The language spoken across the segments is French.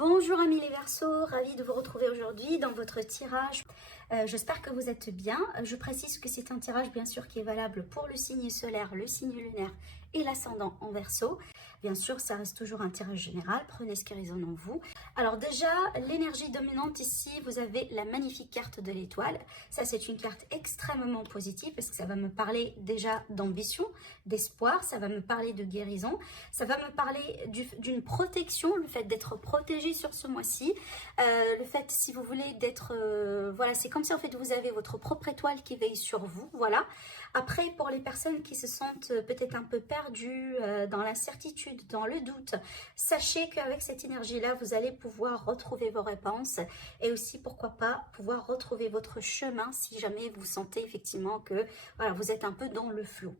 Bonjour amis les Verseaux, ravie de vous retrouver aujourd'hui dans votre tirage. J'espère que vous êtes bien. Je précise que c'est un tirage bien sûr qui est valable pour le signe solaire, le signe lunaire et l'ascendant en Verseau. Bien sûr, ça reste toujours un tirage général, prenez ce qui résonne en vous. Alors déjà, l'énergie dominante ici, vous avez la magnifique carte de l'étoile. Ça, c'est une carte extrêmement positive parce que ça va me parler déjà d'ambition, d'espoir, ça va me parler de guérison, ça va me parler d'une protection, le fait d'être protégé sur ce mois-ci, le fait, si vous voulez, d'être... voilà, c'est comme si en fait vous avez votre propre étoile qui veille sur vous, voilà. Après, pour les personnes qui se sentent peut-être un peu perdues dans l'incertitude, dans le doute, sachez qu'avec cette énergie-là, vous allez pouvoir retrouver vos réponses et aussi, pourquoi pas, pouvoir retrouver votre chemin si jamais vous sentez effectivement que voilà, vous êtes un peu dans le flou.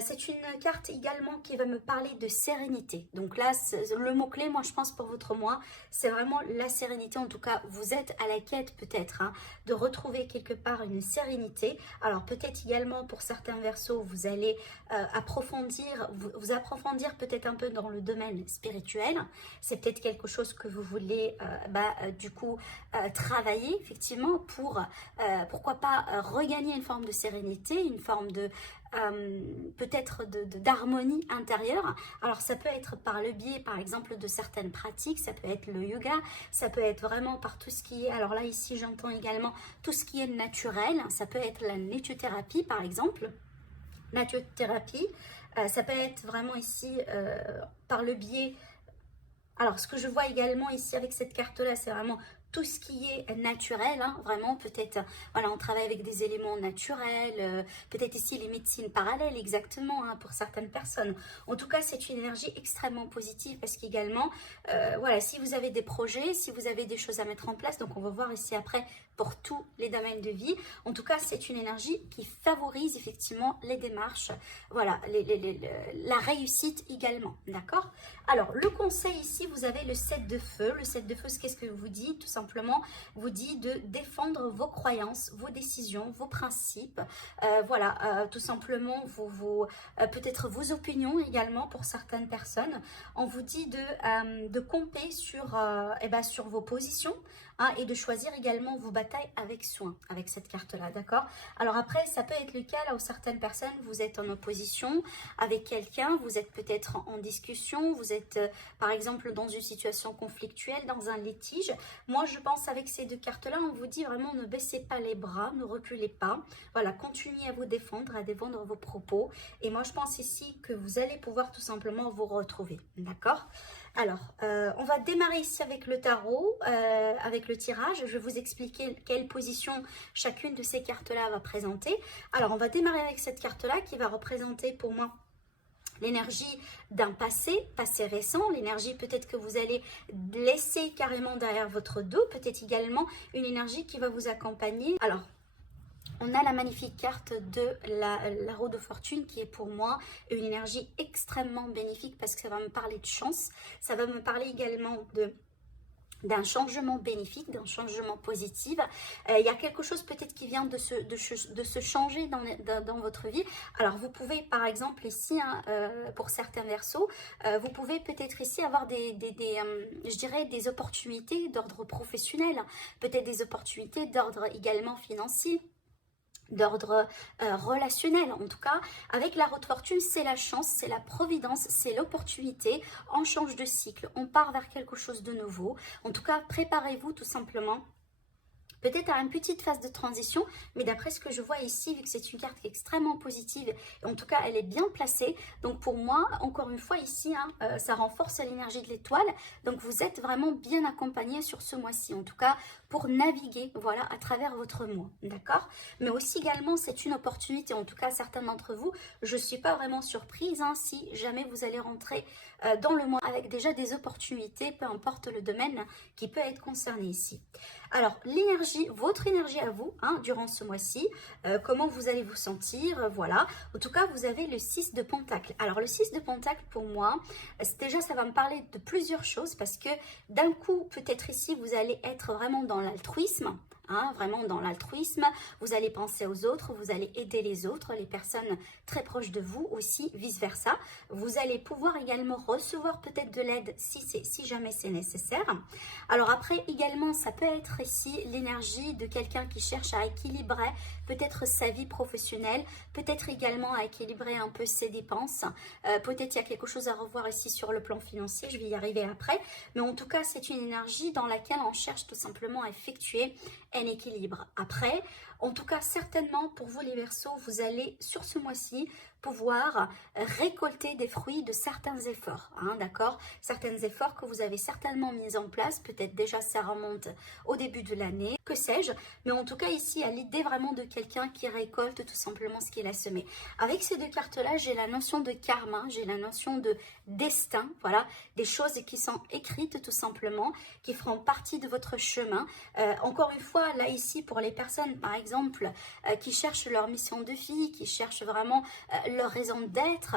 C'est une carte également qui va me parler de sérénité. Donc là, le mot-clé, moi, je pense pour votre mois, c'est vraiment la sérénité. En tout cas, vous êtes à la quête peut-être de retrouver quelque part une sérénité. Alors peut-être également pour certains Verseaux, vous allez vous approfondir peut-être un peu dans le domaine spirituel. C'est peut-être quelque chose que vous voulez du coup travailler effectivement pour, pourquoi pas, regagner une forme de sérénité, une forme de... peut-être d'harmonie intérieure. Alors ça peut être par le biais par exemple de certaines pratiques, ça peut être le yoga, ça peut être vraiment par tout ce qui est, alors là ici j'entends également tout ce qui est naturel, ça peut être la naturothérapie par exemple, naturothérapie, ça peut être vraiment ici par le biais, alors ce que je vois également ici avec cette carte là, c'est vraiment tout ce qui est naturel, vraiment peut-être, voilà, on travaille avec des éléments naturels, peut-être ici les médecines parallèles exactement pour certaines personnes. En tout cas, c'est une énergie extrêmement positive parce qu'également, voilà, si vous avez des projets, si vous avez des choses à mettre en place, donc on va voir ici après pour tous les domaines de vie. En tout cas, c'est une énergie qui favorise effectivement les démarches, voilà, la réussite également, d'accord? Alors, le conseil ici, vous avez le 7 de feu. Le 7 de feu, qu'est-ce que vous dit? Tout simplement, vous dit de défendre vos croyances, vos décisions, vos principes. Voilà, tout simplement, peut-être vos opinions également pour certaines personnes. On vous dit de camper sur vos positions et de choisir également vos batailles avec soin, avec cette carte-là, d'accord? Alors après, ça peut être le cas là où certaines personnes, vous êtes en opposition avec quelqu'un, vous êtes peut-être en discussion, vous êtes par exemple dans une situation conflictuelle, dans un litige. Moi, je pense avec ces deux cartes-là, on vous dit vraiment ne baissez pas les bras, ne reculez pas. Voilà, continuez à vous défendre, à défendre vos propos. Et moi, je pense ici que vous allez pouvoir tout simplement vous retrouver, d'accord? Alors, on va démarrer ici avec le tarot, avec le tirage. Je vais vous expliquer quelle position chacune de ces cartes-là va présenter. Alors, on va démarrer avec cette carte-là qui va représenter pour moi l'énergie d'un passé récent, l'énergie peut-être que vous allez laisser carrément derrière votre dos, peut-être également une énergie qui va vous accompagner. Alors, on a la magnifique carte de la roue de fortune qui est pour moi une énergie extrêmement bénéfique parce que ça va me parler de chance, ça va me parler également d'un changement bénéfique, d'un changement positif. Il y a quelque chose peut-être qui vient de se changer dans votre vie. Alors vous pouvez par exemple ici, pour certains Verseaux, vous pouvez peut-être ici avoir je dirais des opportunités d'ordre professionnel, peut-être des opportunités d'ordre également financier, d'ordre relationnel. En tout cas, avec la roue de fortune, c'est la chance, c'est la providence, c'est l'opportunité. On change de cycle, on part vers quelque chose de nouveau. En tout cas, préparez-vous tout simplement peut-être à une petite phase de transition, mais d'après ce que je vois ici, vu que c'est une carte qui est extrêmement positive, et en tout cas elle est bien placée, donc pour moi, encore une fois ici, ça renforce l'énergie de l'étoile, donc vous êtes vraiment bien accompagné sur ce mois-ci, en tout cas pour naviguer, voilà, à travers votre mois, d'accord? Mais aussi également, c'est une opportunité, en tout cas certains d'entre vous, je ne suis pas vraiment surprise si jamais vous allez rentrer dans le mois avec déjà des opportunités, peu importe le domaine qui peut être concerné ici. Alors, l'énergie, votre énergie à vous, durant ce mois-ci, comment vous allez vous sentir, voilà. En tout cas, vous avez le 6 de Pentacle. Alors, le 6 de Pentacle, pour moi, déjà, ça va me parler de plusieurs choses parce que d'un coup, peut-être ici, vous allez être vraiment dans l'altruisme, hein, vraiment dans l'altruisme. Vous allez penser aux autres, vous allez aider les autres, les personnes très proches de vous aussi, vice-versa. Vous allez pouvoir également recevoir peut-être de l'aide si jamais c'est nécessaire. Alors après, également, ça peut être ici l'énergie de quelqu'un qui cherche à équilibrer peut-être sa vie professionnelle, peut-être également à équilibrer un peu ses dépenses. Peut-être il y a quelque chose à revoir ici sur le plan financier, je vais y arriver après. Mais en tout cas, c'est une énergie dans laquelle on cherche tout simplement à effectuer un équilibre. Après, en tout cas, certainement pour vous les Verseaux, vous allez sur ce mois-ci pouvoir récolter des fruits de certains efforts, hein, d'accord? Certains efforts que vous avez certainement mis en place, peut-être déjà ça remonte au début de l'année, que sais-je, mais en tout cas ici, il y a l'idée vraiment de quelqu'un qui récolte tout simplement ce qu'il a semé. Avec ces deux cartes-là, j'ai la notion de karma, j'ai la notion de destin, voilà, des choses qui sont écrites tout simplement, qui feront partie de votre chemin. Encore une fois, là ici, pour les personnes, par exemple, qui cherchent leur mission de vie, qui cherchent vraiment leur raison d'être,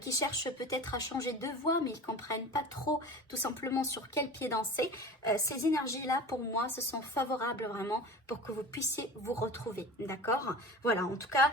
qui cherchent peut-être à changer de voie, mais ils ne comprennent pas trop tout simplement sur quel pied danser. Ces énergies-là, pour moi, ce sont favorables vraiment pour que vous puissiez vous retrouver, d'accord? Voilà, en tout cas,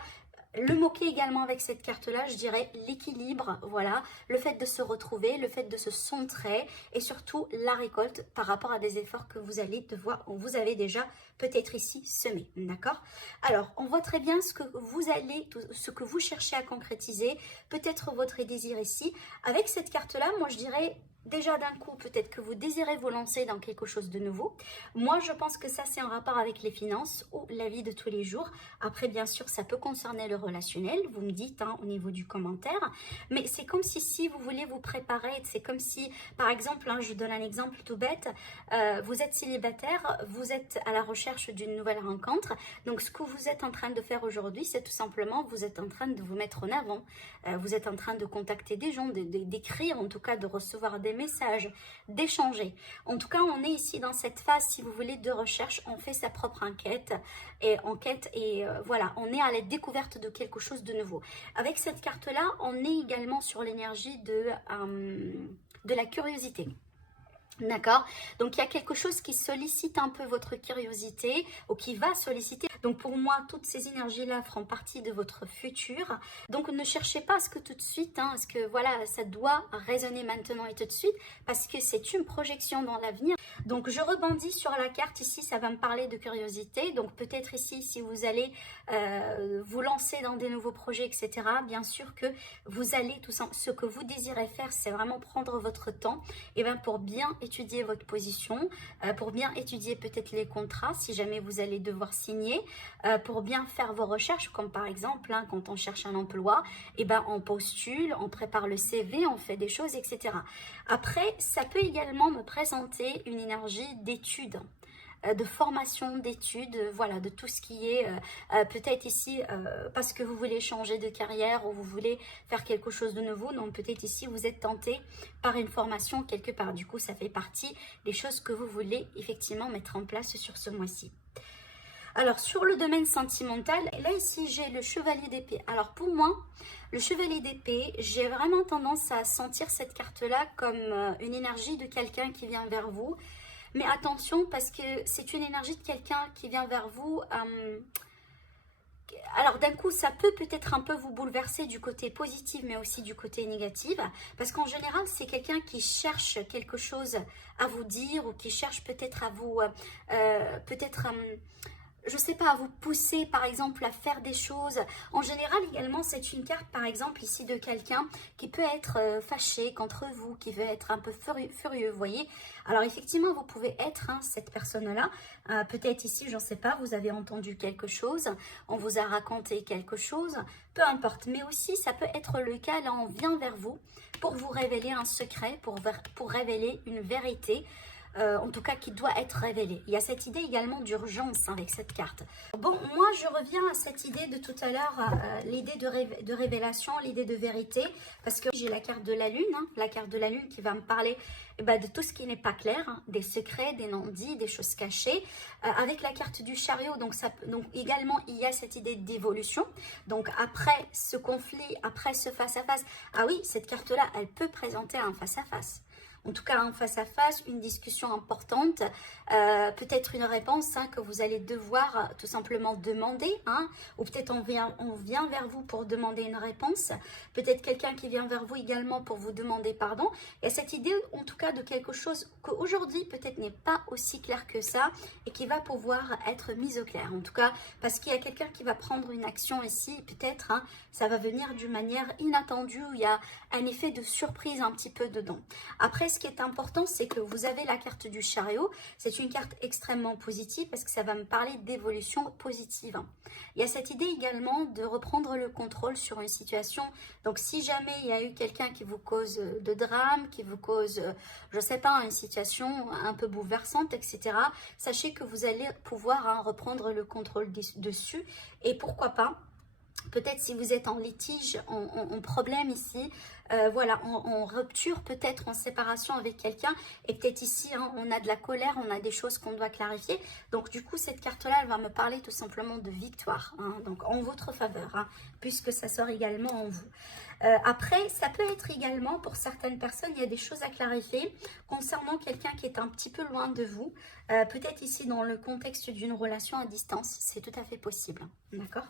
le mot-clé également avec cette carte-là, je dirais l'équilibre, voilà, le fait de se retrouver, le fait de se centrer et surtout la récolte par rapport à des efforts que vous allez devoir, vous avez déjà peut-être ici semé, d'accord? Alors, on voit très bien ce que vous cherchez à concrétiser, peut-être votre désir ici. Avec cette carte-là, moi je dirais déjà d'un coup, peut-être que vous désirez vous lancer dans quelque chose de nouveau. Moi, je pense que ça, c'est en rapport avec les finances ou la vie de tous les jours. Après, bien sûr, ça peut concerner le relationnel. Vous me dites hein, au niveau du commentaire. Mais c'est comme si vous voulez vous préparer. C'est comme si, par exemple, hein, je donne un exemple tout bête. Vous êtes célibataire, vous êtes à la recherche d'une nouvelle rencontre. Donc, ce que vous êtes en train de faire aujourd'hui, c'est tout simplement, vous êtes en train de vous mettre en avant. Vous êtes en train de contacter des gens, d'écrire, en tout cas de recevoir des messages, d'échanger. En tout cas, on est ici dans cette phase, si vous voulez, de recherche. On fait sa propre enquête et voilà, on est à la découverte de quelque chose de nouveau. Avec cette carte-là, on est également sur l'énergie de la curiosité. D'accord? Donc, il y a quelque chose qui sollicite un peu votre curiosité ou qui va solliciter. Donc, pour moi, toutes ces énergies-là feront partie de votre futur. Donc, ne cherchez pas à ce que tout de suite, hein, parce que voilà, ça doit résonner maintenant et tout de suite parce que c'est une projection dans l'avenir. Donc, je rebondis sur la carte ici, ça va me parler de curiosité. Donc, peut-être ici, si vous allez vous lancer dans des nouveaux projets, etc., bien sûr que vous allez, tout ce que vous désirez faire, c'est vraiment prendre votre temps et bien pour bien étudier votre position, pour bien étudier peut-être les contrats si jamais vous allez devoir signer, pour bien faire vos recherches, comme par exemple hein, quand on cherche un emploi, et ben on postule, on prépare le CV, on fait des choses, etc. Après, ça peut également me présenter une énergie d'étude, de formation, d'études, voilà, de tout ce qui est peut-être ici parce que vous voulez changer de carrière ou vous voulez faire quelque chose de nouveau. Donc peut-être ici vous êtes tenté par une formation quelque part. Du coup, ça fait partie des choses que vous voulez effectivement mettre en place sur ce mois-ci. Alors, sur le domaine sentimental, là, ici, j'ai le chevalier d'épée. Alors, pour moi, le chevalier d'épée, j'ai vraiment tendance à sentir cette carte-là comme une énergie de quelqu'un qui vient vers vous. Mais attention, parce que c'est une énergie de quelqu'un qui vient vers vous. Alors d'un coup, ça peut-être un peu vous bouleverser du côté positif, mais aussi du côté négatif. Parce qu'en général, c'est quelqu'un qui cherche quelque chose à vous dire ou qui cherche peut-être à vous... je sais pas, à vous pousser par exemple à faire des choses. En général également, c'est une carte par exemple ici de quelqu'un qui peut être fâché contre vous, qui veut être un peu furieux, vous voyez. Alors effectivement, vous pouvez être hein, cette personne-là. Peut-être ici, je ne sais pas, vous avez entendu quelque chose, on vous a raconté quelque chose, peu importe. Mais aussi, ça peut être le cas, là on vient vers vous pour vous révéler un secret, pour révéler une vérité. En tout cas qui doit être révélé. Il y a cette idée également d'urgence avec cette carte. Bon, moi je reviens à cette idée de tout à l'heure, l'idée de révélation, l'idée de vérité, parce que j'ai la carte de la lune, hein, la carte de la lune qui va me parler de tout ce qui n'est pas clair, hein, des secrets, des non-dits, des choses cachées, avec la carte du chariot, donc également il y a cette idée d'évolution, donc après ce conflit, après ce face-à-face, ah oui, cette carte-là, elle peut présenter un face-à-face. en tout cas en face à face, une discussion importante, peut-être une réponse que vous allez devoir tout simplement demander, ou peut-être on vient vers vous pour demander une réponse, peut-être quelqu'un qui vient vers vous également pour vous demander pardon. Il y a cette idée en tout cas de quelque chose qu'aujourd'hui peut-être n'est pas aussi clair que ça et qui va pouvoir être mise au clair, en tout cas parce qu'il y a quelqu'un qui va prendre une action ici, peut-être ça va venir d'une manière inattendue, où il y a un effet de surprise un petit peu dedans. Après, ce qui est important, c'est que vous avez la carte du chariot. C'est une carte extrêmement positive parce que ça va me parler d'évolution positive. Il y a cette idée également de reprendre le contrôle sur une situation. Donc, si jamais il y a eu quelqu'un qui vous cause de drame, qui vous cause, je ne sais pas, une situation un peu bouleversante, etc., sachez que vous allez pouvoir reprendre le contrôle dessus. Et pourquoi pas, peut-être si vous êtes en litige, en problème ici, voilà, en rupture, peut-être en séparation avec quelqu'un, et peut-être ici, on a de la colère, on a des choses qu'on doit clarifier. Donc du coup, cette carte-là, elle va me parler tout simplement de victoire, donc en votre faveur, puisque ça sort également en vous. Après, ça peut être également, pour certaines personnes, il y a des choses à clarifier concernant quelqu'un qui est un petit peu loin de vous, peut-être ici dans le contexte d'une relation à distance, c'est tout à fait possible, d'accord ?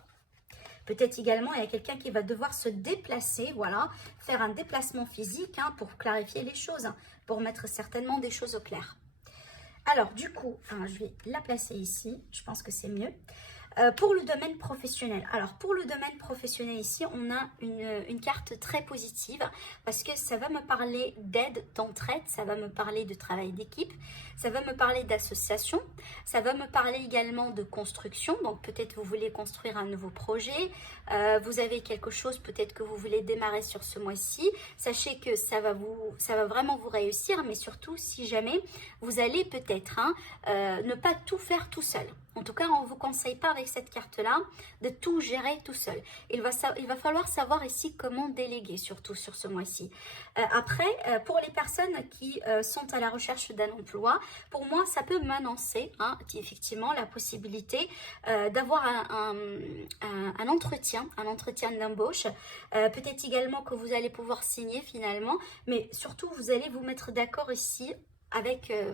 Peut-être également, il y a quelqu'un qui va devoir se déplacer, voilà, faire un déplacement physique pour clarifier les choses, pour mettre certainement des choses au clair. Alors, du coup, je vais la placer ici, je pense que c'est mieux. Pour le domaine professionnel, alors pour le domaine professionnel ici, on a une carte très positive parce que ça va me parler d'aide, d'entraide, ça va me parler de travail d'équipe, ça va me parler d'association, ça va me parler également de construction, donc peut-être vous voulez construire un nouveau projet, vous avez quelque chose peut-être que vous voulez démarrer sur ce mois-ci, sachez que ça va vraiment vous réussir, mais surtout si jamais vous allez peut-être ne pas tout faire tout seul. En tout cas, on ne vous conseille pas avec cette carte-là de tout gérer tout seul. Il va falloir savoir ici comment déléguer, surtout sur ce mois-ci. Après, pour les personnes qui sont à la recherche d'un emploi, pour moi, ça peut m'annoncer effectivement la possibilité d'avoir un entretien d'embauche. Peut-être également que vous allez pouvoir signer finalement, mais surtout, vous allez vous mettre d'accord ici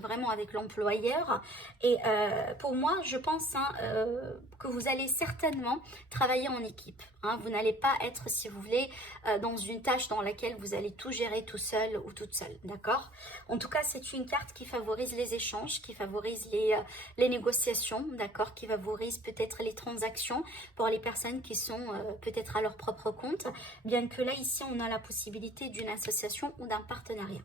vraiment avec l'employeur. Et pour moi, je pense que vous allez certainement travailler en équipe. Vous n'allez pas être, si vous voulez, dans une tâche dans laquelle vous allez tout gérer tout seul ou toute seule, d'accord? En tout cas, c'est une carte qui favorise les échanges, qui favorise les négociations, d'accord? Qui favorise peut-être les transactions pour les personnes qui sont peut-être à leur propre compte, bien que là, ici, on a la possibilité d'une association ou d'un partenariat.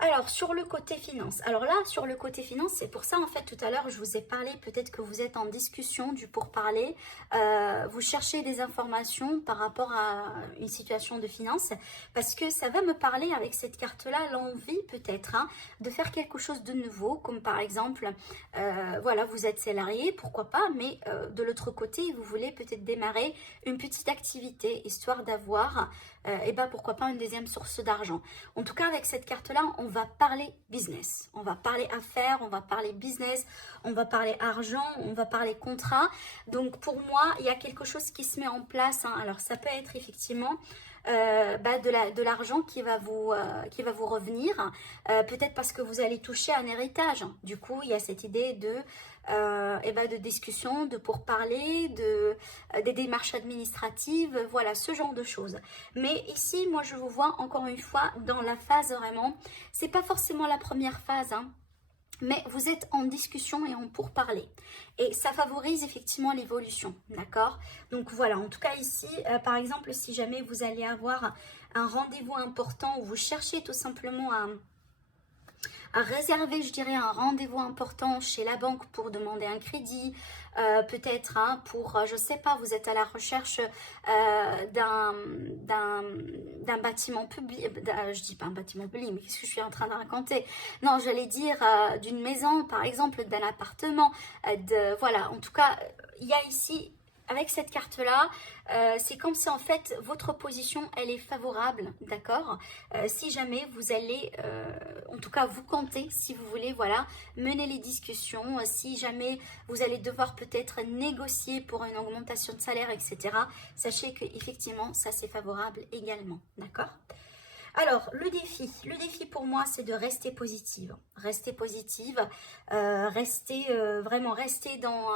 Alors, sur le côté finance. Alors là, sur le côté finance, c'est pour ça, en fait, tout à l'heure, je vous ai parlé, peut-être que vous êtes en discussion du pourparler. Vous cherchez des informations par rapport à une situation de finance, parce que ça va me parler avec cette carte-là, l'envie peut-être de faire quelque chose de nouveau, comme par exemple, voilà, vous êtes salarié, pourquoi pas, mais de l'autre côté, vous voulez peut-être démarrer une petite activité, histoire d'avoir, pourquoi pas, une deuxième source d'argent. En tout cas, avec cette carte-là, on va parler business, on va parler affaires, on va parler business, on va parler argent, on va parler contrat. Donc pour moi, il y a quelque chose qui se met en place. Alors ça peut être effectivement de l'argent qui va vous revenir, peut-être parce que vous allez toucher un héritage. Du coup, il y a cette idée de discussion, de pourparler, des démarches administratives, voilà, ce genre de choses. Mais ici, moi, je vous vois encore une fois dans la phase vraiment, c'est pas forcément la première phase, mais vous êtes en discussion et en pourparler. Et ça favorise effectivement l'évolution, d'accord? Donc voilà, en tout cas ici, par exemple, si jamais vous allez avoir un rendez-vous important ou vous cherchez tout simplement à réserver, je dirais, un rendez-vous important chez la banque pour demander un crédit, peut-être pour, je sais pas, vous êtes à la recherche d'un bâtiment public, je dis pas un bâtiment public, mais qu'est-ce que je suis en train de raconter? Non, j'allais dire d'une maison, par exemple, d'un appartement, voilà, en tout cas, il y a ici... Avec cette carte-là, c'est comme si en fait votre position, elle est favorable, d'accord? Si jamais vous allez, en tout cas vous comptez, si vous voulez, voilà, mener les discussions, si jamais vous allez devoir peut-être négocier pour une augmentation de salaire, etc. Sachez que effectivement ça c'est favorable également, d'accord? Alors, le défi pour moi, c'est de rester positive. Rester positive, vraiment rester dans...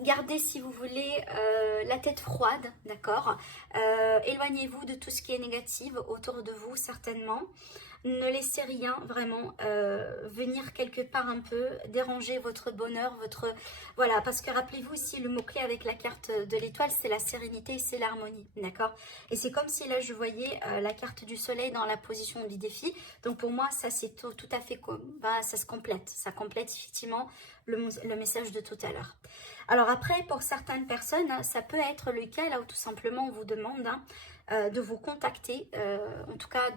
Gardez, si vous voulez, la tête froide, d'accord. Éloignez-vous de tout ce qui est négatif autour de vous, certainement. Ne laissez rien vraiment venir quelque part un peu déranger votre bonheur, voilà, parce que rappelez-vous ici, le mot-clé avec la carte de l'étoile, c'est la sérénité, c'est l'harmonie, d'accord. Et c'est comme si là, je voyais la carte du soleil dans la position du défi. Donc pour moi, ça c'est tout à fait, ça se complète. Ça complète effectivement le message de tout à l'heure. Alors après, pour certaines personnes, ça peut être le cas, là où tout simplement on vous demande de vous contacter, en tout cas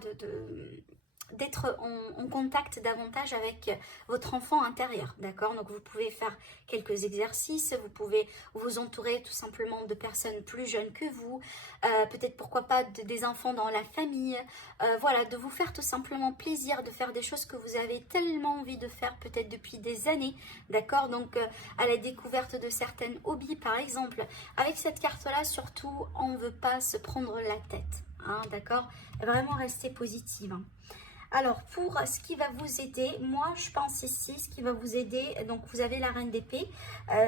d'être en contact davantage avec votre enfant intérieur, d'accord. Donc vous pouvez faire quelques exercices, vous pouvez vous entourer tout simplement de personnes plus jeunes que vous, peut-être pourquoi pas des enfants dans la famille, voilà, de vous faire tout simplement plaisir, de faire des choses que vous avez tellement envie de faire peut-être depuis des années, d'accord. Donc à la découverte de certaines hobbies par exemple. Avec cette carte là surtout, on ne veut pas se prendre la tête, hein, d'accord. Vraiment rester positive, hein. Alors, pour ce qui va vous aider, moi, je pense ici, ce qui va vous aider, donc vous avez la reine d'épée.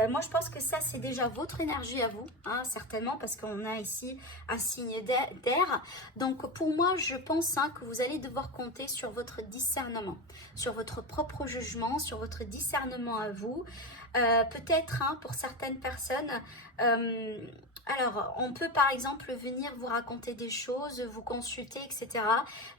Moi, je pense que ça, c'est déjà votre énergie à vous, hein, certainement, parce qu'on a ici un signe d'air. Donc, pour moi, je pense que vous allez devoir compter sur votre discernement, sur votre propre jugement, sur votre discernement à vous. Peut-être, pour certaines personnes... alors, on peut par exemple venir vous raconter des choses, vous consulter, etc.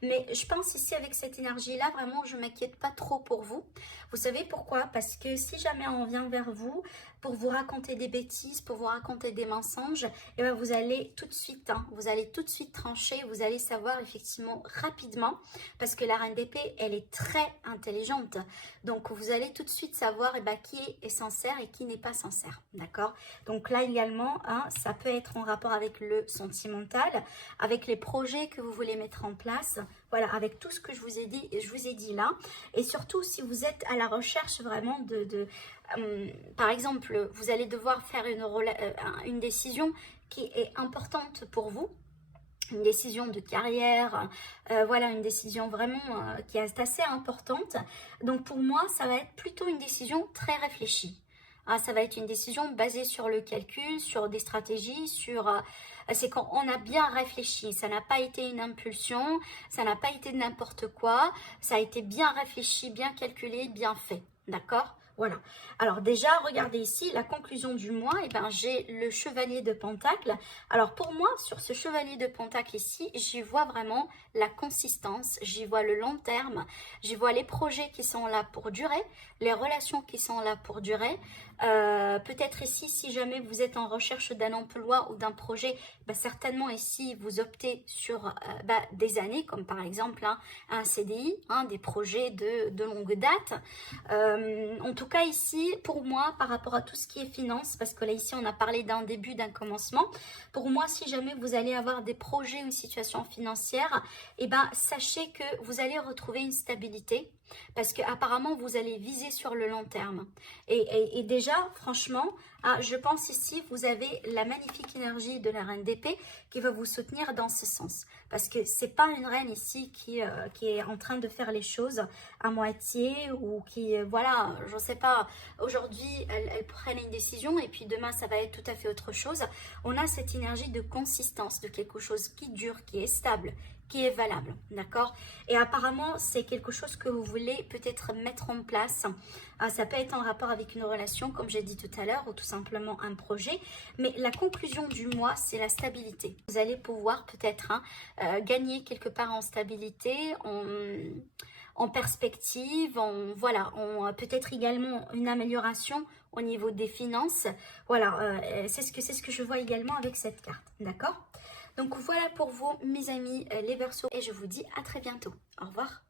Mais je pense ici avec cette énergie-là, vraiment, je ne m'inquiète pas trop pour vous. Vous savez pourquoi? Parce que si jamais on vient vers vous pour vous raconter des bêtises, pour vous raconter des mensonges, et bien vous allez tout de suite, vous allez tout de suite trancher, vous allez savoir effectivement rapidement, parce que la reine d'épée, elle est très intelligente. Donc, vous allez tout de suite savoir qui est sincère et qui n'est pas sincère, d'accord? Donc là également, ça peut être en rapport avec le sentimental, avec les projets que vous voulez mettre en place, voilà, avec tout ce que je vous ai dit là. Et surtout, si vous êtes à la recherche vraiment par exemple, vous allez devoir faire une décision qui est importante pour vous, une décision de carrière, voilà, une décision vraiment qui est assez importante. Donc pour moi, ça va être plutôt une décision très réfléchie. Ça va être une décision basée sur le calcul, sur des stratégies, c'est quand on a bien réfléchi. Ça n'a pas été une impulsion, ça n'a pas été n'importe quoi. Ça a été bien réfléchi, bien calculé, bien fait. D'accord? Voilà. Alors déjà, regardez ici, la conclusion du mois, j'ai le chevalier de Pentacle. Alors pour moi, sur ce chevalier de Pentacle ici, j'y vois vraiment la consistance, j'y vois le long terme, j'y vois les projets qui sont là pour durer, les relations qui sont là pour durer. Peut-être ici, si jamais vous êtes en recherche d'un emploi ou d'un projet, certainement ici, vous optez sur des années, comme par exemple un CDI, des projets de longue date. En tout cas ici, pour moi, par rapport à tout ce qui est finance, parce que là ici, on a parlé d'un début, d'un commencement. Pour moi, si jamais vous allez avoir des projets ou une situation financière, sachez que vous allez retrouver une stabilité. Parce qu'apparemment, vous allez viser sur le long terme. Et déjà, franchement, je pense ici, vous avez la magnifique énergie de la reine d'épée qui va vous soutenir dans ce sens. Parce que c'est pas une reine ici qui est en train de faire les choses à moitié ou qui, voilà, je sais pas, aujourd'hui, elle prenne une décision et puis demain, ça va être tout à fait autre chose. On a cette énergie de consistance, de quelque chose qui dure, qui est stable, qui est valable, d'accord? Et apparemment, c'est quelque chose que vous voulez peut-être mettre en place. Ça peut être en rapport avec une relation, comme j'ai dit tout à l'heure, ou tout simplement un projet. Mais la conclusion du mois, c'est la stabilité. Vous allez pouvoir peut-être gagner quelque part en stabilité, en perspective, peut-être également une amélioration au niveau des finances. Voilà, c'est ce que je vois également avec cette carte, d'accord? Donc voilà pour vous mes amis les Verseaux et je vous dis à très bientôt. Au revoir.